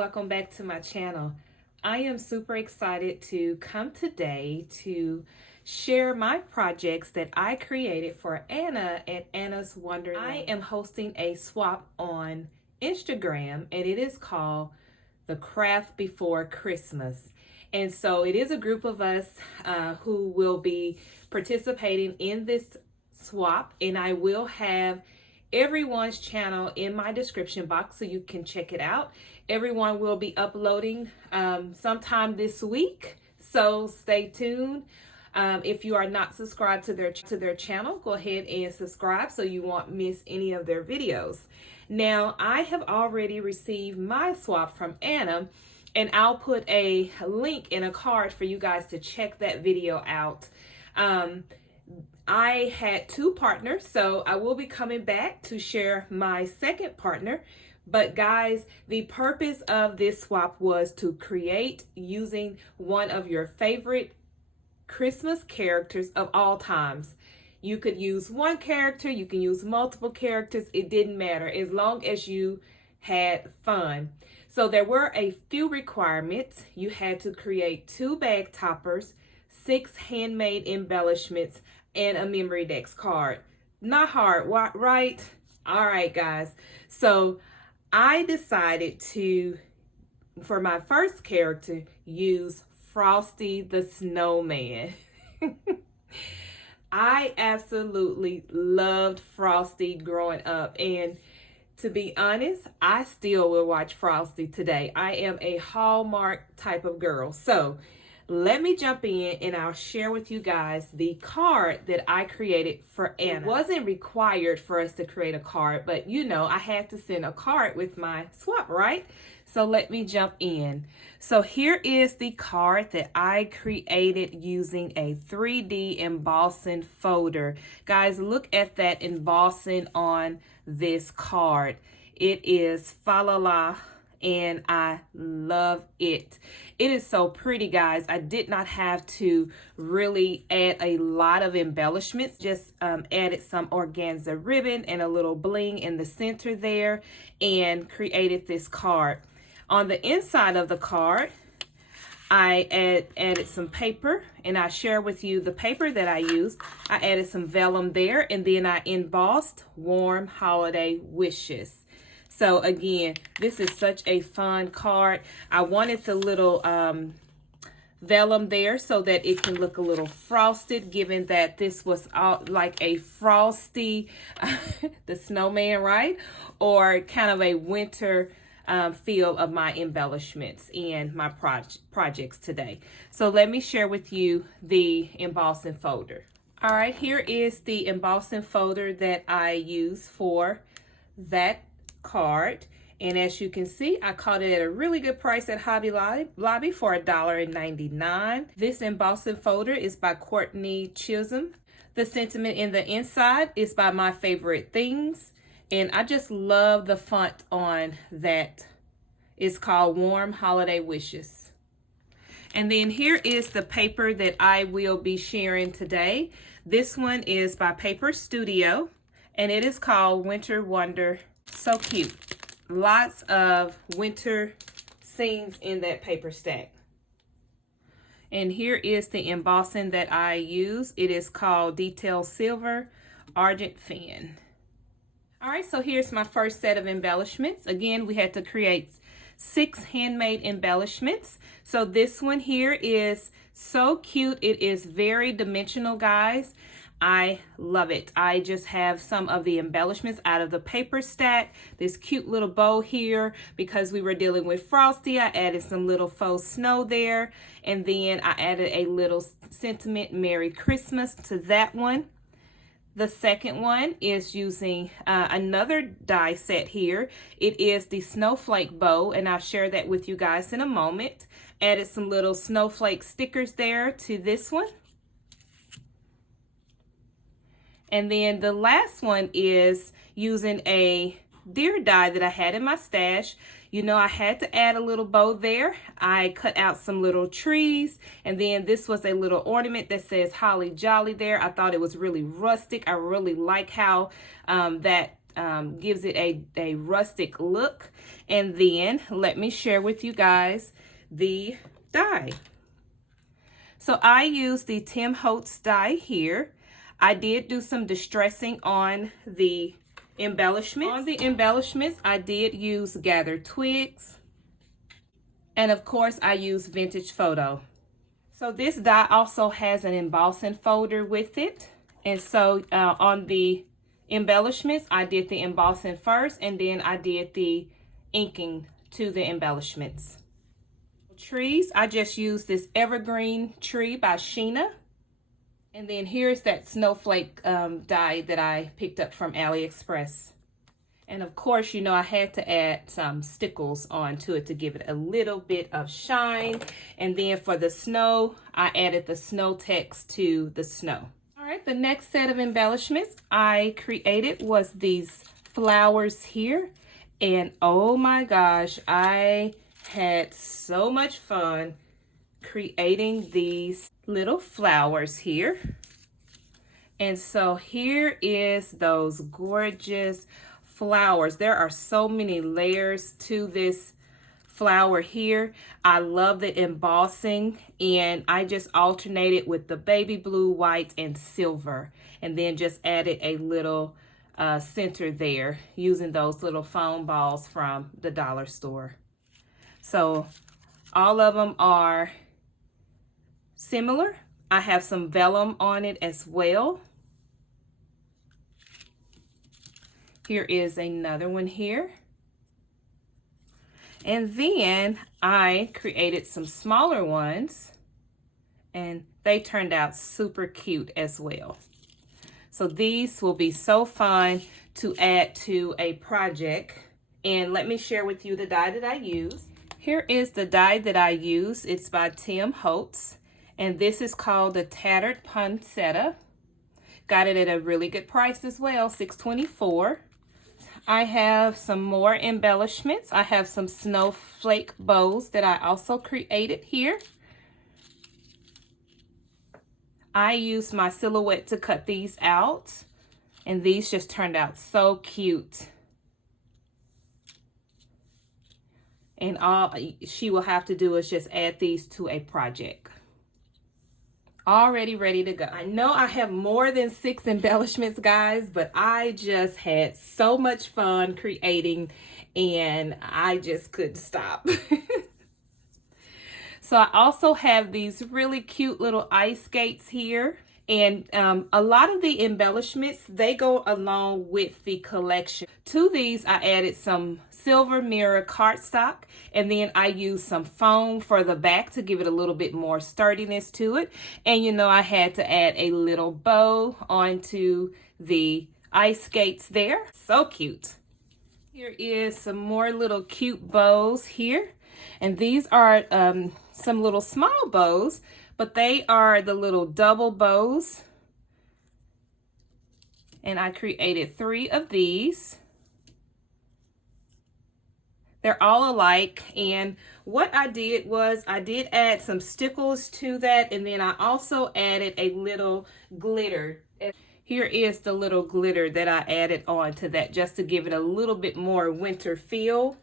welcome back to my channel. I am super excited to come today to share my projects that I created for Anna at Anna's Wonderland. I am hosting a swap on Instagram and it is called The Craft Before Christmas. And so it is a group of us who will be participating in this swap, and I will have everyone's channel in my description box so you can check it out. Everyone will be uploading sometime this week, so stay tuned. If you are not subscribed to their channel, go ahead and subscribe so you won't miss any of their videos. Now, I have already received my swap from Anna, and I'll put a link in a card for you guys to check that video out. I had two partners, so I will be coming back to share my second partner. But guys, the purpose of this swap was to create using one of your favorite Christmas characters of all times. You could use one character, you can use multiple characters, it didn't matter as long as you had fun. So there were a few requirements. You had to create 2 bag toppers, 6 handmade embellishments, and a memory dex card. Not hard, right? All right, guys. So I decided to, for my first character, use Frosty the Snowman. I absolutely loved Frosty growing up, and to be honest, I still will watch Frosty today. I am a Hallmark type of girl. So let me jump in and I'll share with you guys the card that I created for Anna. It wasn't required for us to create a card, but you know, I had to send a card with my swap, right? So let me jump in. So here is the card that I created using a 3D embossing folder. Guys, look at that embossing on this card. It is fa la la, and I love it. It is so pretty, guys. I did not have to really add a lot of embellishments, just added some organza ribbon and a little bling in the center there and created this card. On the inside of the card, I added some paper, and I share with you the paper that I used. I added some vellum there, and then I embossed warm holiday wishes. So again, this is such a fun card. I wanted the little vellum there so that it can look a little frosted, given that this was like a Frosty the Snowman, right? Or kind of a winter feel of my embellishments and my projects today. So let me share with you the embossing folder. All right, here is the embossing folder that I use for that card, and as you can see, I caught it at a really good price at Hobby Lobby for $1.99. This embossing folder is by Courtney Chisholm. The sentiment in the inside is by My Favorite Things, and I just love the font on that. It's called Warm Holiday Wishes. And then here is the paper that I will be sharing today. This one is by Paper Studio, and it is called Winter Wonder. So cute. Lots of winter scenes in that paper stack. And here is the embossing that I use. It is called Detail Silver Argent Fan. All right, so here's my first set of embellishments. Again, we had to create 6 handmade embellishments. So this one here is so cute. It is very dimensional, guys. I love it. I just have some of the embellishments out of the paper stack. This cute little bow here, because we were dealing with Frosty, I added some little faux snow there. And then I added a little sentiment Merry Christmas to that one. The second one is using another die set here. It is the snowflake bow, and I'll share that with you guys in a moment. Added some little snowflake stickers there to this one. And then the last one is using a deer die that I had in my stash. You know, I had to add a little bow there. I cut out some little trees, and then this was a little ornament that says Holly Jolly there. I thought it was really rustic. I really like how that gives it a rustic look. And then let me share with you guys the die. So I used the Tim Holtz die here. I did do some distressing on the embellishments. On the embellishments, I did use gathered twigs. And of course, I used vintage photo. So this die also has an embossing folder with it. And so on the embellishments, I did the embossing first, and then I did the inking to the embellishments. Trees, I just used this evergreen tree by Sheena. And then here's that snowflake die that I picked up from AliExpress. And of course, you know, I had to add some stickles onto it to give it a little bit of shine. And then for the snow, I added the snow text to the snow. All right, the next set of embellishments I created was these flowers here. And oh my gosh, I had so much fun creating these little flowers here. And so here is those gorgeous flowers. There are so many layers to this flower here. I love the embossing, and I just alternated with the baby blue, white, and silver, and then just added a little center there using those little foam balls from the dollar store. So all of them are similar. I have some vellum on it as well. Here is another one here. And then I created some smaller ones, and they turned out super cute as well. So these will be so fun to add to a project. And let me share with you the die that I use. Here is the die that I use. It's by Tim Holtz, and this is called the Tattered Poinsettia. Got it at a really good price as well, $6.24. I have some more embellishments. I have some snowflake bows that I also created here. I used my silhouette to cut these out, and these just turned out so cute. And all she will have to do is just add these to a project. Already ready to go. I know I have more than 6 embellishments, guys, but I just had so much fun creating, and I just couldn't stop. So I also have these really cute little ice skates here. And a lot of the embellishments, they go along with the collection. To these, I added some silver mirror cardstock, and then I used some foam for the back to give it a little bit more sturdiness to it. And you know, I had to add a little bow onto the ice skates there. So cute. Here is some more little cute bows here. And these are some little small bows, but they are the little double bows. And I created 3 of these. They're all alike. And what I did was I did add some stickles to that. And then I also added a little glitter. Here is the little glitter that I added on to that just to give it a little bit more winter feel.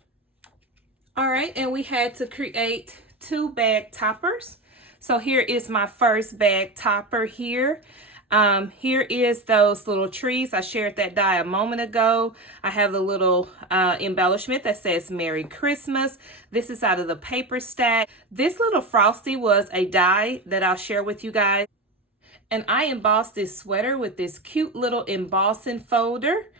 All right, and we had to create 2 bag toppers. So here is my first bag topper here. Here is those little trees. I shared that die a moment ago. I have a little embellishment that says Merry Christmas. This is out of the paper stack. This little Frosty was a die that I'll share with you guys. And I embossed this sweater with this cute little embossing folder.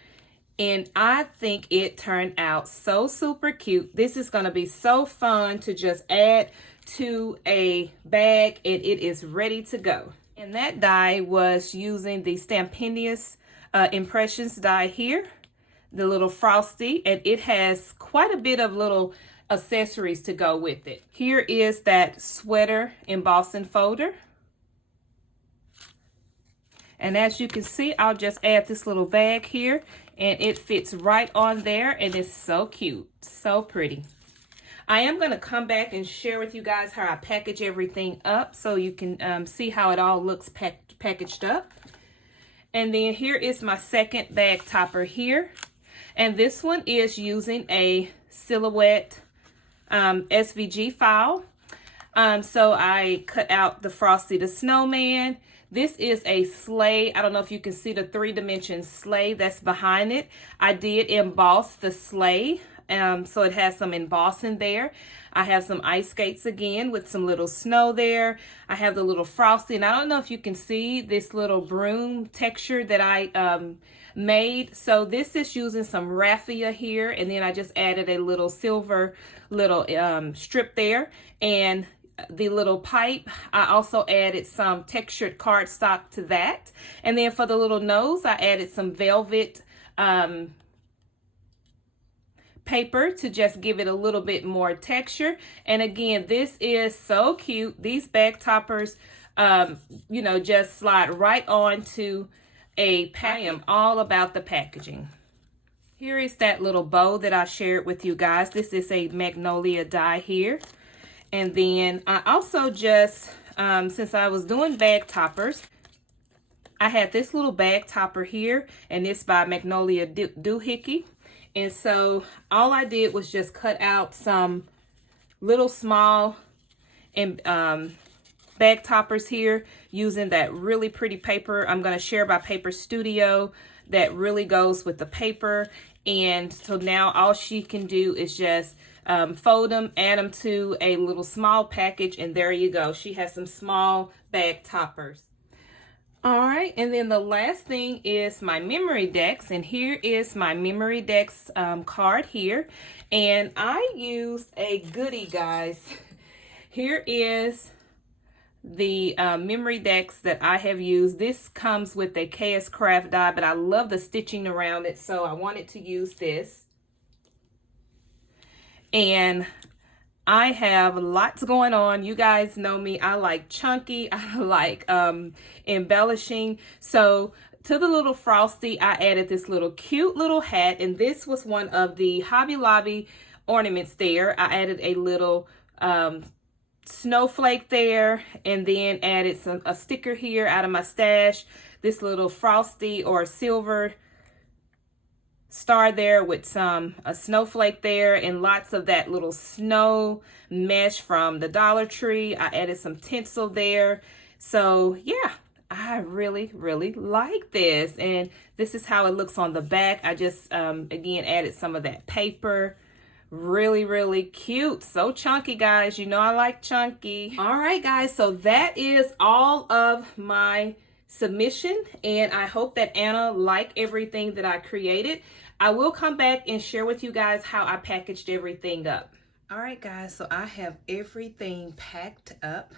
And I think it turned out so super cute. This is going to be so fun to just add to a bag, and it is ready to go. And that die was using the Stampendious Impressions die here, the little Frosty, and it has quite a bit of little accessories to go with it. Here is that sweater embossing folder. And as you can see, I'll just add this little bag here, and it fits right on there, and it's so cute, so pretty. I am going to come back and share with you guys how I package everything up so you can see how it all looks packaged up. And then here is my second bag topper here. And this one is using a silhouette SVG file. So I cut out the Frosty the Snowman. This is a sleigh. I don't know if you can see the 3-dimension sleigh that's behind it. I did emboss the sleigh, so it has some embossing there. I have some ice skates again with some little snow there. I have the little Frosty, and I don't know if you can see this little broom texture that I made. So this is using some raffia here, and then I just added a little silver little strip there, and the little pipe, I also added some textured cardstock to that. And then for the little nose, I added some velvet paper to just give it a little bit more texture. And again, this is so cute. These bag toppers, you know, just slide right onto a pack. I am all about the packaging. Here is that little bow that I shared with you guys. This is a magnolia die here. And then I also just, since I was doing bag toppers, I had this little bag topper here, and it's by Magnolia Doohickey. And so all I did was just cut out some little small bag toppers here using that really pretty paper. I'm going to share by Paper Studio that really goes with the paper. And so now all she can do is just fold them, add them to a little small package, and there you go. She has some small bag toppers. All right, and then the last thing is my memory decks, and here is my memory decks card here. And I used a goodie, guys. Here is the memory decks that I have used. This comes with a KS Craft die, but I love the stitching around it, so I wanted to use this. And I have lots going on. You guys know me. I like chunky. I like embellishing. So to the little Frosty, I added this little cute little hat. And this was one of the Hobby Lobby ornaments there. I added a little snowflake there, and then added a sticker here out of my stash. This little Frosty or silver star there with a snowflake there, and lots of that little snow mesh from the Dollar Tree. I added some tinsel there. So yeah, I really like this, and this is how it looks on the back. I just again added some of that paper. Really cute. So chunky, guys. You know I like chunky. All right, guys, so that is all of my submission, and I hope that Anna liked everything that I created. I will come back and share with you guys how I packaged everything up. All right, guys, so I have everything packed up.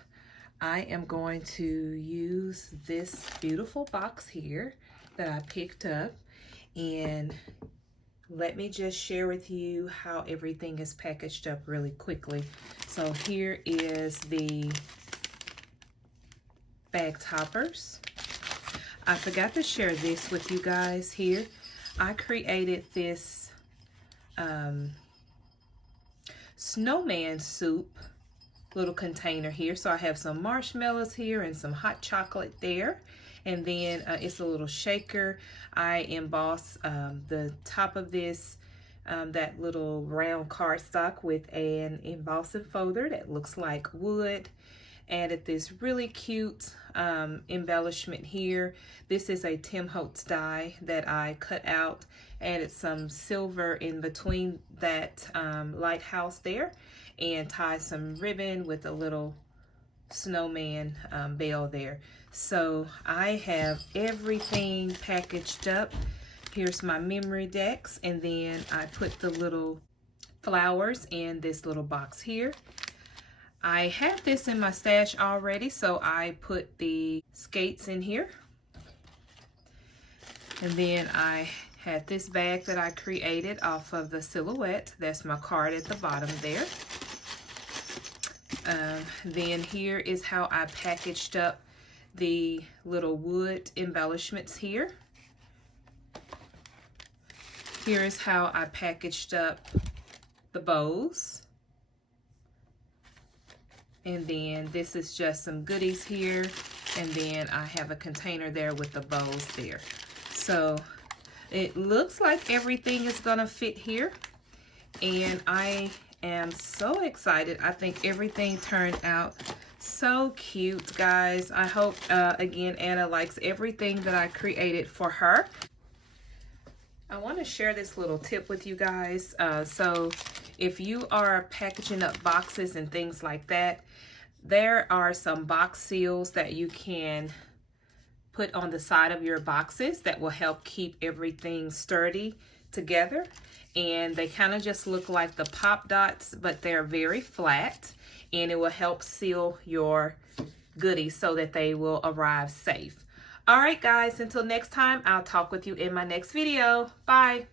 I am going to use this beautiful box here that I picked up, and let me just share with you how everything is packaged up really quickly. So here is the bag toppers. I forgot to share this with you guys here. I created this snowman soup little container here. So I have some marshmallows here and some hot chocolate there. And then it's a little shaker. I embossed the top of this, that little round cardstock with an embossing folder that looks like wood. Added this really cute embellishment here. This is a Tim Holtz die that I cut out. Added some silver in between that lighthouse there, and tied some ribbon with a little snowman bell there. So I have everything packaged up. Here's my memory decks, and then I put the little flowers in this little box here. I have this in my stash already, so I put the skates in here. And then I had this bag that I created off of the silhouette. That's my card at the bottom there. Then here is how I packaged up the little wood embellishments here. Here is how I packaged up the bows. And then this is just some goodies here. And then I have a container there with the bows there. So It looks like everything is gonna fit here, and I am so excited. I think everything turned out so cute, guys. I hope, again, Anna likes everything that I created for her. I want to share this little tip with you guys. So if you are packaging up boxes and things like that, there are some box seals that you can put on the side of your boxes that will help keep everything sturdy together. And they kind of just look like the pop dots, but they're very flat, and it will help seal your goodies so that they will arrive safe. All right, guys, until next time, I'll talk with you in my next video. Bye.